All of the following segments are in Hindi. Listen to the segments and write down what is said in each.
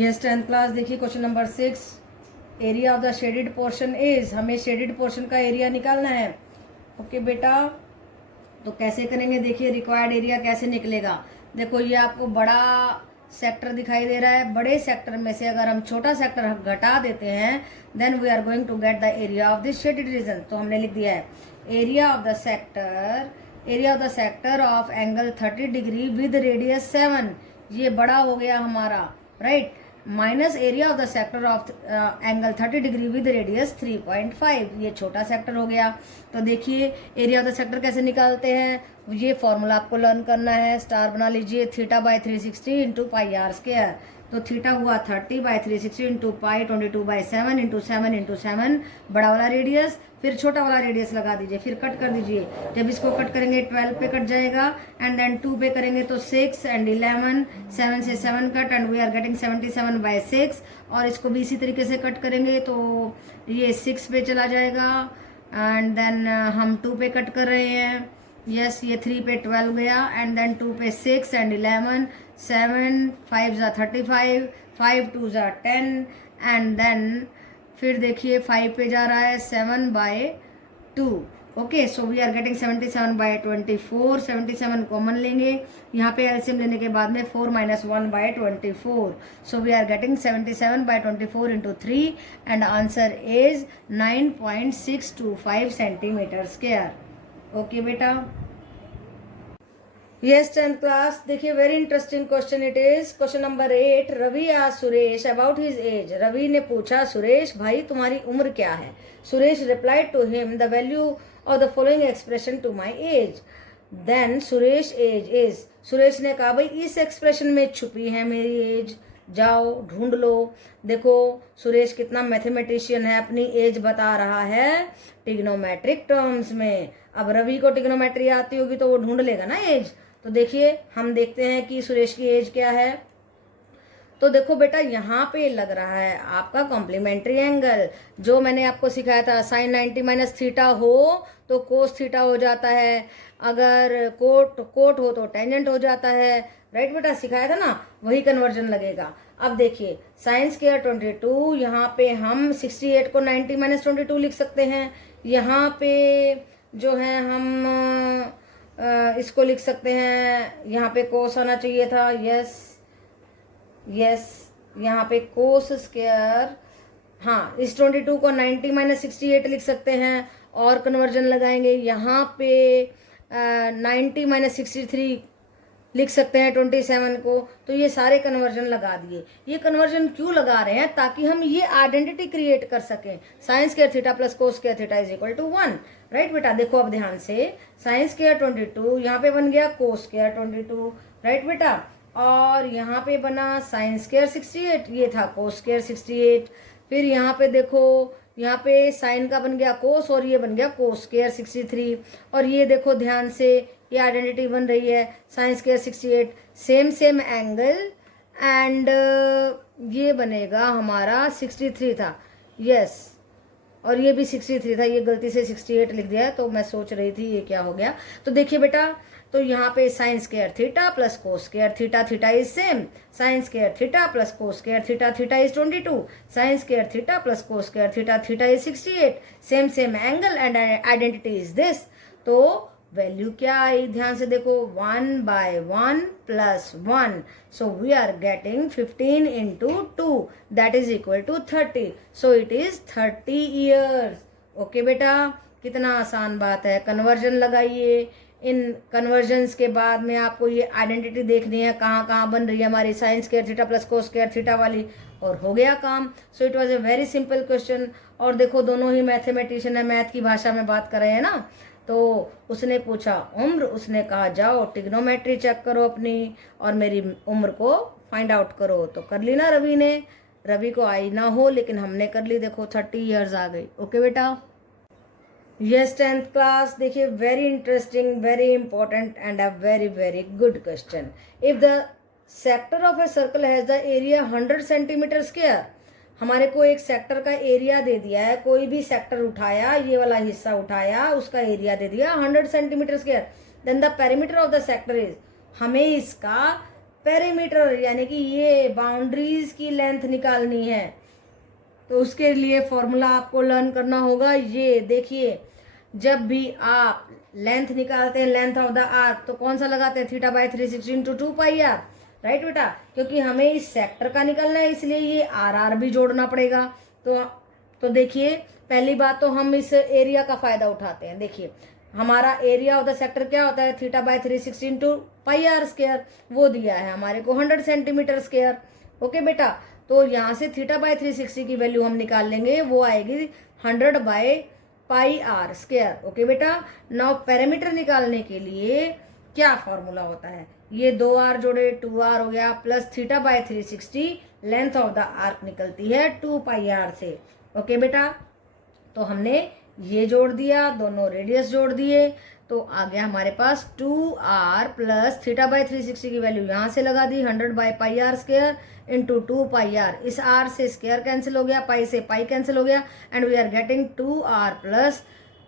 यस 10th क्लास देखिए question number 6। Area of the shaded portion is, हमें शेडेड पोर्शन का एरिया निकालना है। ओके बेटा, तो कैसे करेंगे देखिए, रिक्वायर्ड एरिया कैसे निकलेगा। देखो ये आपको बड़ा सेक्टर दिखाई दे रहा है, बड़े सेक्टर में से अगर हम छोटा सेक्टर घटा देते हैं then we are going to get the area of this shaded region. तो हमने लिख दिया है area of the sector of angle 30 degree with radius 7, ये बड़ा हो गया हमारा, right, minus area of the sector of angle 30 degree with radius 3.5, ये छोटा सेक्टर हो गया। तो देखिए एरिया ऑफ द सेक्टर कैसे निकालते हैं, ये फॉर्मूला आपको लर्न करना है। स्टार बना लीजिए, θ/360 इंटू पाई आर स्क्वायर। तो थीटा हुआ 30/360 इंटू पाई 22/7 इंटू 7 इंटू 7, बड़ा वाला रेडियस, फिर छोटा वाला रेडियस लगा दीजिए, फिर कट कर दीजिए। जब इसको कट करेंगे 12 पे कट जाएगा एंड देन 2 पे करेंगे तो 6 एंड 11, 7 से 7 cut and we are getting 77/6। और इसको भी इसी तरीके से कट करेंगे तो ये 6 पे चला जाएगा एंड देन हम 2 पे कट कर रहे हैं। यस, ये 3 पे 12 गया एंड देन 2 पे 6 एंड 11, 7, 5 ज़ा 35, 5 2 ज़ा 10 एंड देन फिर देखिए 5 पे जा रहा है 7/2। Okay, so we are getting 77/24। 77 common लेंगे, यहाँ पे एलसीएम लेने के बाद में 4 - 1/24, so we are getting 77/24 into 3 and answer is 9.625 centimetre square. Okay बेटा, यस 10th क्लास देखिए very interesting question it is. Question number 8, Ravi asked Suresh about his age. Ravi ने पूछा सुरेश भाई तुम्हारी उम्र क्या है। Suresh replied to him the value of the following expression to my age. Then Suresh age is, Suresh ने कहा भाई इस एक्सप्रेशन में छुपी है मेरी एज, जाओ ढूंढ लो। देखो सुरेश कितना मैथमेटिशियन है, अपनी एज बता रहा है टिग्नोमेट्रिक टर्म्स में। अब रवि को टिग्नोमेट्री आती होगी तो वो ढूंढ लेगा ना एज। तो देखिए हम देखते हैं कि सुरेश की एज क्या है। तो देखो बेटा यहाँ पे लग रहा है आपका कॉम्प्लीमेंट्री एंगल, जो मैंने आपको सिखाया था sin 90 - थीटा हो तो कोस थीटा हो जाता है, अगर कोट हो तो टेंजेंट हो जाता है, राइट बेटा, सिखाया था ना, वही कन्वर्जन लगेगा। अब देखिए साइन स्क्वायर 22, यहाँ पे हम 68 को 90 - 22 लिख सकते हैं। यहाँ पे जो है हम इसको लिख सकते हैं, यहाँ पे कोस आना चाहिए था, यस यहाँ पे कोस स्क्वायर, हाँ इस 22 को 90 - 68 लिख सकते हैं और कन्वर्जन लगाएंगे। यहाँ पे 90 - 63 लिख सकते हैं 27 को। तो ये सारे कन्वर्जन लगा दिए। ये कन्वर्जन क्यों लगा रहे हैं, ताकि हम ये आइडेंटिटी क्रिएट कर सकें, sine square theta plus cos square theta is equal to 1, right बेटा। देखो अब ध्यान से, साइन स्क्वायर 22 यहाँ पे बन गया कोस स्क्वायर 22, राइट बेटा, और यहाँ पे बना साइन स्क्वायर 68, ये था कोस स्क्वायर 68। फिर यहाँ पे देखो, यहाँ पे साइन का बन गया कोस और ये बन गया कोस स्क्वायर 63। और ये देखो ध्यान से, ये आइडेंटिटी बन रही है sine square 68, same angle and ये बनेगा हमारा 63 था, यस, और ये भी 63 था, ये गलती से 68 लिख दिया है, तो मैं सोच रही थी ये क्या हो गया। तो देखिए बेटा, तो यहाँ पे sine square theta plus cos square theta, theta is same, sine square theta plus cos square theta, theta is 22, sine square theta plus cos square theta, theta is 68, same angle and identity is this. तो वैल्यू क्या आई, ध्यान से देखो, 1/1 + 1, so we are getting 15 into 2 that is equal to 30, so it is 30 years. Okay बेटा, कितना आसान बात है। कन्वर्जन लगाइए, इन कन्वर्जन्स के बाद में आपको ये आइडेंटिटी देखनी है कहाँ कहाँ बन रही है हमारी sign square theta plus cos square theta वाली, और हो गया काम। So it was a very simple question. और देखो दोनों ही मैथमेटिशियन है, मैथ की भाषा में बात कर रहे हैं ना। तो उसने पूछा उम्र, उसने कहा जाओ टिग्नोमेट्री चेक करो अपनी और मेरी उम्र को फाइंड आउट करो। तो कर ली ना रवि ने, रवि को आई ना हो लेकिन हमने कर ली, देखो 30 ईयर्स आ गई। ओके बेटा, यस 10th क्लास देखिए very interesting, very important and a very good question. If the sector of a circle has the area 100 centimetre square, हमारे को एक सेक्टर का एरिया दे दिया है, कोई भी सेक्टर उठाया, ये वाला हिस्सा उठाया, उसका एरिया दे दिया 100 centimetre square, then the perimeter of the sector is, हमें इसका पेरीमीटर यानी कि ये बाउंड्रीज की लेंथ निकालनी है। तो उसके लिए फॉर्मूला आपको लर्न करना होगा। ये देखिए, जब भी आप लेंथ निकालते हैं, लेंथ ऑफ द आर्क, तो कौन सा लगाते हैं, theta by 360 into 2 pi r, right बेटा, क्योंकि हमें इस सेक्टर का निकलना है, इसलिए ये आर आर भी जोड़ना पड़ेगा। तो देखिए, पहली बात तो हम इस एरिया का फायदा उठाते हैं। देखिए, हमारा एरिया ऑफ द सेक्टर क्या होता है, theta by 360 into pi r square, वो दिया है हमारे को 100 सेंटीमीटर स्क्वायर। ओके बेटा, तो यहाँ से थीटा बाय 360 की वैल्यू हम निकाल लेंगे, वो आएगी 100 by pi r square. Okay बेटा, नाउ पैरामीटर निकालने के लिए क्या फॉर्मूला होता है, ये 2r जोड़े 2r हो गया, plus theta by 360, length of the arc निकलती है 2 पाई आर से। ओके बेटा, तो हमने ये जोड़ दिया, दोनों रेडियस जोड़ दिए, तो आ गया हमारे पास 2r प्लस थीटा बाय 360 की वैल्यू यहाँ से लगा दी 100 by pi r square into 2 pi r. इस r से स्क्वायर कैंसिल हो गया, पाई से पाई कैंसिल हो गया, and we are getting 2r plus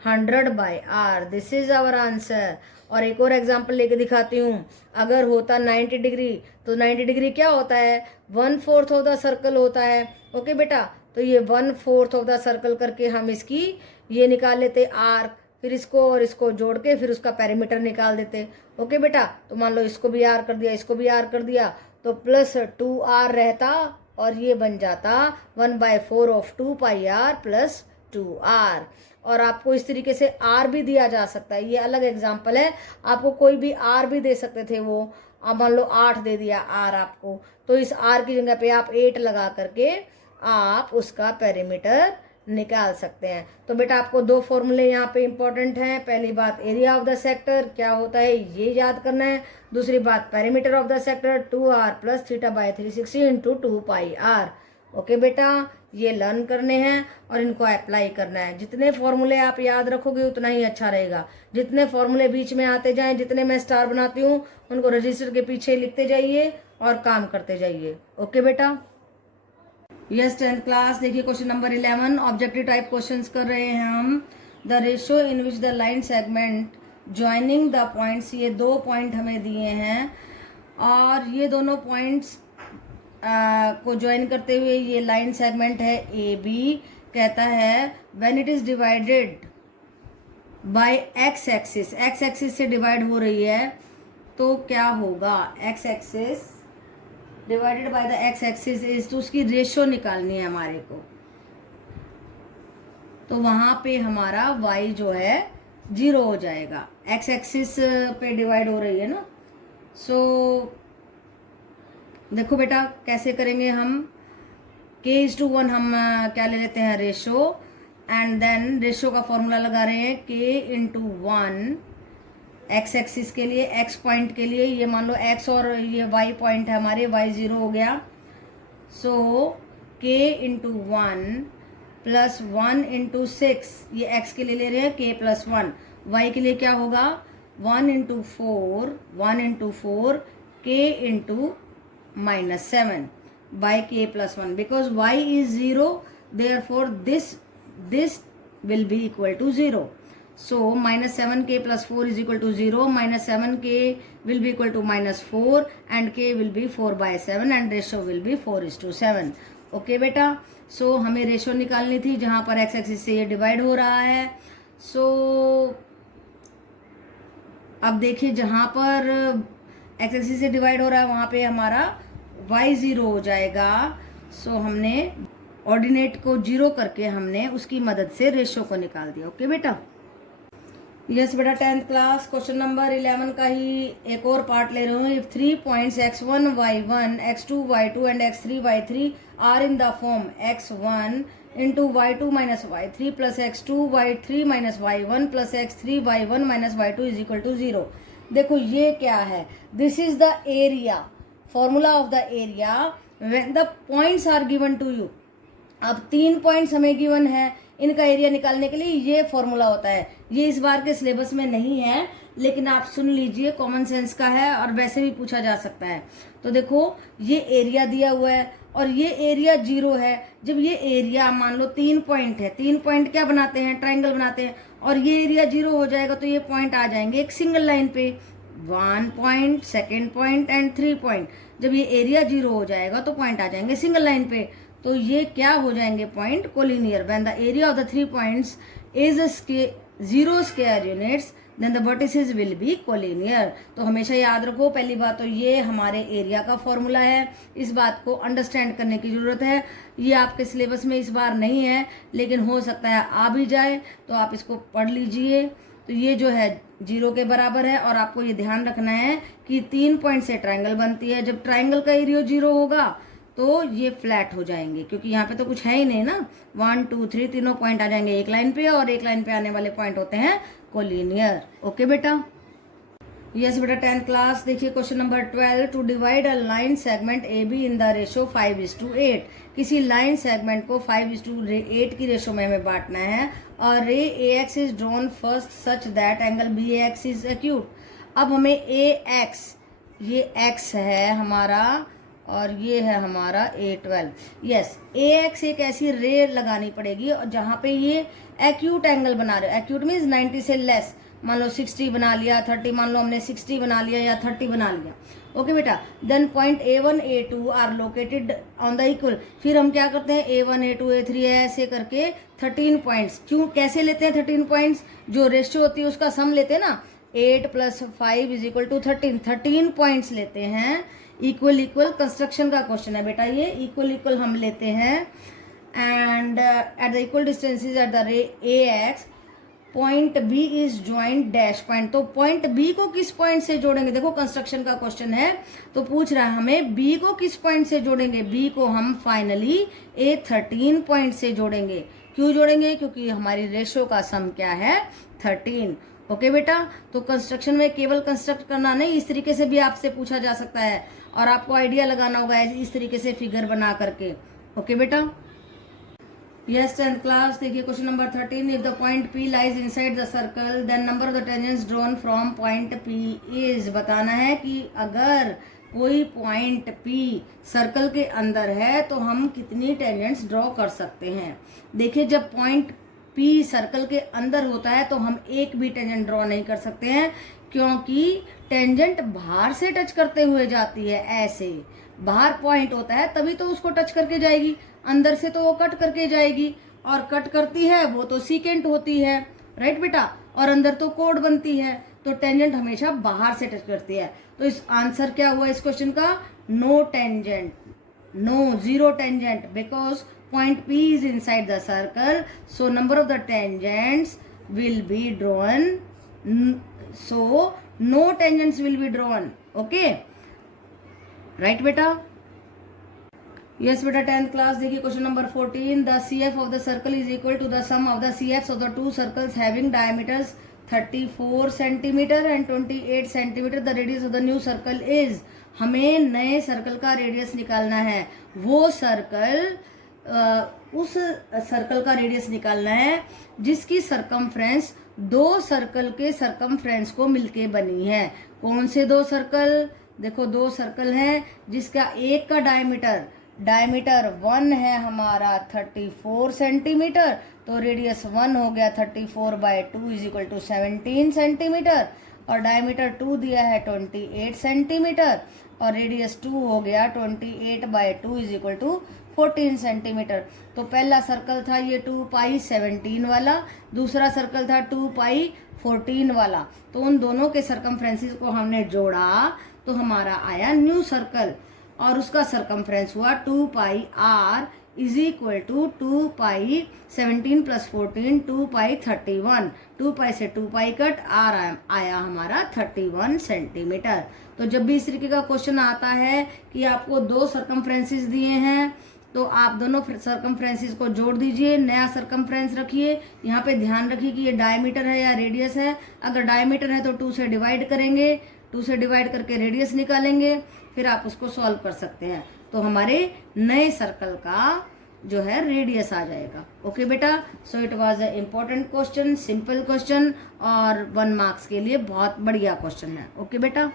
100 by r। This is our answer. और एक और एग्जांपल लेके दिखाती हूँ। अगर होता 90 डिग्री, तो 90 डिग्री क्या होता है, 1/4 ऑफ द सर्कल होता है। ओके बेटा, तो ये 1/4 ऑफ द सर्कल करके हम इसकी ये निकाल लेते आर्क, फिर इसको और इसको जोड़ के फिर उसका पेरीमीटर निकाल देते। ओके बेटा, तो मान लो इसको भी आर कर दिया, इसको भी आर कर दिया, तो प्लस 2r रहता और ये बन जाता 1/4 of 2 pi are plus 2r। और आपको इस तरीके से r भी दिया जा सकता है, ये अलग एग्जाम्पल है। आपको कोई भी r भी दे सकते थे, वो आप मान लो 8 दे दिया r आपको, तो इस r की जगह पे आप 8 लगा करके आप उसका पेरीमीटर निकाल सकते हैं। तो बेटा आपको दो फॉर्मूले यहाँ पे इंपॉर्टेंट हैं। पहली बात एरिया ऑफ द सेक्टर क्या होता है ये याद करना है, दूसरी बात perimeter of the sector 2r plus theta by 360 into 2 pi r. Okay बेटा, ये लर्न करने हैं और इनको अप्लाई करना है। जितने फॉर्मूले आप याद रखोगे उतना ही अच्छा रहेगा। जितने फॉर्मूले बीच में आते जाएं, जितने मैं स्टार बनाती हूँ, उनको रजिस्टर के पीछे लिखते जाइए और काम करते जाइए। ओके बेटा, यस 10th क्लास, देखिए question number 11 objective type questions कर रहे हैं हम। The ratio in which the line segment joining the points, ये 2 पॉइंट हमें दिए हैं और ये दोनों पॉइंट्स को ज्वाइन करते हुए ये लाइन सेगमेंट है ए बी। कहता है when it is divided by x axis, x axis से डिवाइड हो रही है तो क्या होगा, x axis divided by the x axis is, तो उसकी रेशियो निकालनी है हमारे को। तो वहां पे हमारा y जो है 0 हो जाएगा, एक्स एक्सिस पे डिवाइड हो रही है ना। सो देखो बेटा कैसे करेंगे हम, k:1 हम क्या ले लेते हैं, रेशियो, एंड देन रेशियो का फॉर्मूला लगा रहे हैं k:1 एक्स एक्सिस के लिए, एक्स पॉइंट के लिए, ये मान लो एक्स और ये वाई पॉइंट है हमारे, वाई 0 हो गया। सो k:1 प्लस 1 इंटू 6, ये एक्स के लिए ले रहे हैं k प्लस 1, वाई के लिए क्या होगा 1 into 4, 1 into 4 k into -7 by k plus 1, because y is 0, therefore this will be equal to 0. So -7k plus 4 is equal to 0, -7k will be equal to -4 and k will be 4/7 and ratio will be 4:7. Okay बेटा, सो हमें रेशियो निकालनी थी जहाँ पर एक्स एक्सिस से ये डिवाइड हो रहा है। सो अब देखिए जहाँ पर एक्स एक्सिस से डिवाइड हो रहा है वहाँ पे हमारा y 0 हो जाएगा। सो हमने ऑर्डिनेट को 0 करके हमने उसकी मदद से रेशियो को निकाल दिया। ओके बेटा, यस बेटा 10th क्लास क्वेश्चन नंबर 11 का ही एक और पार्ट ले रहे हूँ। If 3 points x1 y1 x2 y2 and x3 y3 are in the form x1 into y2 minus y3 plus x2 y3 minus y1 plus x3 y1 minus y2 is equal to 0। देखो ये क्या है, this is the area, formula of the area when the points are given to you. अब 3 पॉइंट्स हमें गिवन है, इनका एरिया निकालने के लिए ये फॉर्मूला होता है। ये इस बार के सिलेबस में नहीं है, लेकिन आप सुन लीजिए, कॉमन सेंस का है और वैसे भी पूछा जा सकता है। तो देखो ये एरिया दिया हुआ है और ये एरिया 0 है। जब ये एरिया मान लो 3 पॉइंट है, 3 पॉइंट क्या बनाते हैं, ट्राइंगल बनाते हैं, और ये एरिया 0 हो जाएगा तो ये पॉइंट आ जाएंगे एक सिंगल लाइन पे। 1 point, second point and 3 point. जब ये एरिया 0 हो जाएगा तो पॉइंट आ जाएंगे सिंगल लाइन पे, तो ये क्या हो जाएंगे point collinear. When the area of the 3 points is 0 square units then the vertices will be collinear. तो हमेशा याद रखो, पहली बात तो ये हमारे एरिया का फॉर्मूला है, इस बात को अंडरस्टैंड करने की जरूरत है। ये आपके सिलेबस में इस बार नहीं है, लेकिन हो सकता है आ भी जाए, तो आप इसको पढ़ लीजिए। तो ये जो है 0 के बराबर है, और आपको ये ध्यान रखना है कि 3 पॉइंट से ट्राइंगल बनती है। जब ट्राइंगल का एरिया 0 होगा तो ये फ्लैट हो जाएंगे, क्योंकि यहाँ पे तो कुछ है ही नहीं ना। 1 2 3 तीनों पॉइंट आ जाएंगे एक लाइन पे, और एक लाइन पे आने वाले पॉइंट होते हैं कोलिनियर। ओके बेटा, यस बेटा 10th क्लास देखिए question number 12। To divide a line segment A B in the ratio 5:8। किसी लाइन सेगमेंट को 5:8 की रेशो में हमें बांटना है, और ray A X is drawn first such that angle B X is acute. अब हमें ए एक्स, ये एक्स है हमारा और ये है हमारा A12। यस, ए एक्स एक ऐसी रे लगानी पड़ेगी और जहाँ पे ये एक्यूट एंगल बना रहे हो। एक्यूट मीन्स 90 से लेस, मान लो 60 बना लिया, 30 मान लो हमने 60 बना लिया या 30 बना लिया। ओके बेटा, then point A1 A2 are located on the equal. फिर हम क्या करते हैं, A1 A2 A3 ऐसे करके 13 पॉइंट्स। क्यों कैसे लेते हैं 13 पॉइंट्स? जो रेशियो होती है उसका सम लेते हैं ना, 8 + 5 = 13। 13 पॉइंट्स लेते हैं। इक्वल इक्वल कंस्ट्रक्शन का क्वेश्चन है बेटा, ये इक्वल इक्वल हम लेते हैं। And at the equal distances at the ray A X point B is joint dash point. तो पॉइंट बी को किस पॉइंट से जोड़ेंगे? देखो कंस्ट्रक्शन का क्वेश्चन है तो पूछ रहा है हमें बी को किस पॉइंट से जोड़ेंगे। बी को हम फाइनली A13 पॉइंट से जोड़ेंगे। क्यों जोड़ेंगे? क्योंकि हमारी रेशो का सम क्या है, 13। ओके बेटा, तो कंस्ट्रक्शन में केवल कंस्ट्रक्ट करना नहीं, इस तरीके से भी आपसे पूछा जा सकता है, और आपको आइडिया लगाना होगा इस तरीके से फिगर बना करके। ओके बेटा, यस 10th क्लास देखिए question number 13। If the point P lies inside the circle then number of the tangents drawn from point P is. बताना है कि अगर कोई पॉइंट P सर्कल के अंदर है तो हम कितनी टेंजेंट्स ड्रॉ कर सकते हैं। देखिए जब पॉइंट P सर्कल के अंदर होता है तो हम एक भी टेंजेंट ड्रॉ नहीं कर सकते हैं, क्योंकि टेंजेंट बाहर से टच करते हुए जाती है। ऐसे बाहर पॉइंट होता है तभी तो उसको टच करके जाएगी, अंदर से तो वो कट करके जाएगी, और कट करती है वो तो सीकेंट होती है, राइट बेटा, और अंदर तो कोड बनती है। तो टेंजेंट हमेशा बाहर से टच करती है। तो इस आंसर क्या हुआ इस क्वेश्चन का, no tangent, no, 0 tangent, because point P is inside the circle, so number of the tangents will be drawn, so no tangents will be drawn. Okay, right beta? Yes beta 10th class देखिए question number 14। the CF of the circle is equal to the sum of the CFs of the two circles having diameters 34 centimeter and 28 centimeter. the radius of the new circle is। हमें नए सर्कल का रेडियस निकालना है। वो सर्कल उस सर्कल का रेडियस निकालना है जिसकी सरकमफ्रेंस दो सर्कल के सरकमफ्रेंस को मिलके बनी है। कौन से दो सर्कल? देखो दो सर्कल हैं जिसका एक का डायमीटर 1 है हमारा 34 सेंटीमीटर, तो रेडियस 1 हो गया 34/2 = 17 सेंटीमीटर, और डायमीटर 2 दिया है 28 सेंटीमीटर, और रेडियस 2 हो गया 28/2 = 14 सेंटीमीटर। तो पहला सर्कल था ये 2π 17 वाला, दूसरा सर्कल था 2π 14 वाला। तो उन दोनों के सरकमफ्रेंसेस को हमने जोड़ा तो हमारा आया न्यू सर्कल, और उसका सरकमफ्रेंस हुआ 2πr = 2π 17 + 14 2π 31। 2π से 2π कट, r आया हमारा 31 सेंटीमीटर। तो जब भी इस तरीके का क्वेश्चन आता है कि आपको दो सरकमफ्रेंसेस दिए हैं तो आप दोनों सरकमफ्रेंसेस को जोड़ दीजिए, नया सरकमफ्रेंस रखिए। यहाँ पे ध्यान रखिए कि ये डायमीटर है या रेडियस है। अगर डायमीटर है तो 2 से डिवाइड करेंगे, 2 से डिवाइड करके रेडियस निकालेंगे, फिर आप उसको सॉल्व कर सकते हैं। तो हमारे नए सर्कल का जो है रेडियस आ जाएगा। ओके बेटा, so it was a important question, simple question, और 1 मार्क्स के लिए बहुत बढ़िया क्वेश्चन है। ओके बेटा,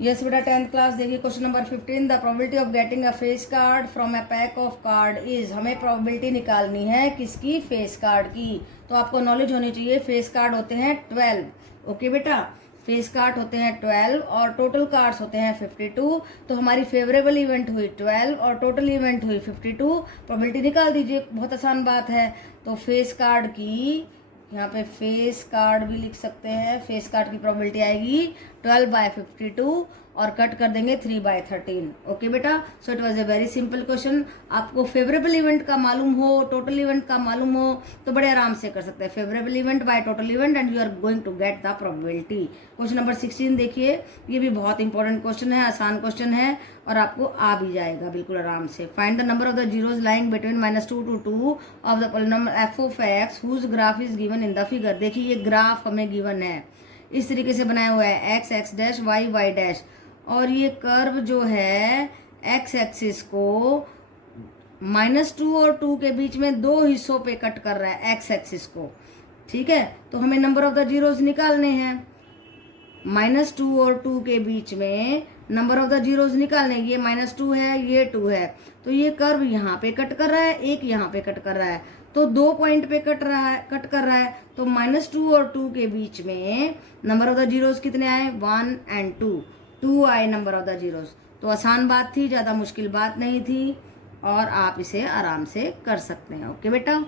यस बेटा 10th क्लास देखिए question number 15। The probability of getting a face card from a pack of card is. हमें प्रोबेबिलिटी निकालनी है किसकी? फेस कार्ड की। तो आपको नॉलेज होनी चाहिए, फेस कार्ड होते हैं 12। ओके बेटा, फेस कार्ड होते हैं 12 और टोटल कार्ड्स होते हैं 52। तो हमारी फेवरेबल इवेंट हुई 12 और टोटल इवेंट हुई 52। प्रोबेबिलिटी निकाल दीजिए, बहुत आसान बात है। तो फेस कार्ड की, यहाँ पे फेस कार्ड भी लिख सकते हैं, फेस कार्ड की प्रोबेबिलिटी आएगी 12/52 और कट कर देंगे 3/13। ओके बेटा, so it was a very simple question. आपको फेवरेबल इवेंट का मालूम हो, टोटल इवेंट का मालूम हो तो बड़े आराम से कर सकते हैं। Favourable event by total event and you are going to get the probability. Question number 16 देखिए, ये भी बहुत इंपॉर्टेंट क्वेश्चन है, आसान क्वेश्चन है और आपको आ भी जाएगा बिल्कुल आराम से। Find the number of the zeros lying between -2 to 2 of the polynomial f of x whose graph is given in the figure. देखिए ये ग्राफ हमें गिवन है, इस तरीके से बनाया हुआ है, x x dash y y dash, और ये कर्व जो है x एक्सिस को -2 और 2 के बीच में दो हिस्सों पे कट कर रहा है x एक्सिस को। ठीक है, तो हमें नंबर ऑफ द जीरोज निकालने हैं। -2 और 2 के बीच में नंबर ऑफ द जीरोज निकालने, ये -2 है, ये 2 है, तो ये कर्व यहाँ पे कट कर रहा है, एक यहाँ पे कट कर रहा है, तो 2 पॉइंट पे कट कर रहा है। तो -2 और 2 के बीच में नंबर ऑफ द जीरोज कितने आए, 1 and 2 आए नंबर ऑफ द जीरोज। तो आसान बात थी, ज़्यादा मुश्किल बात नहीं थी और आप इसे आराम से कर सकते हैं। ओके बेटा।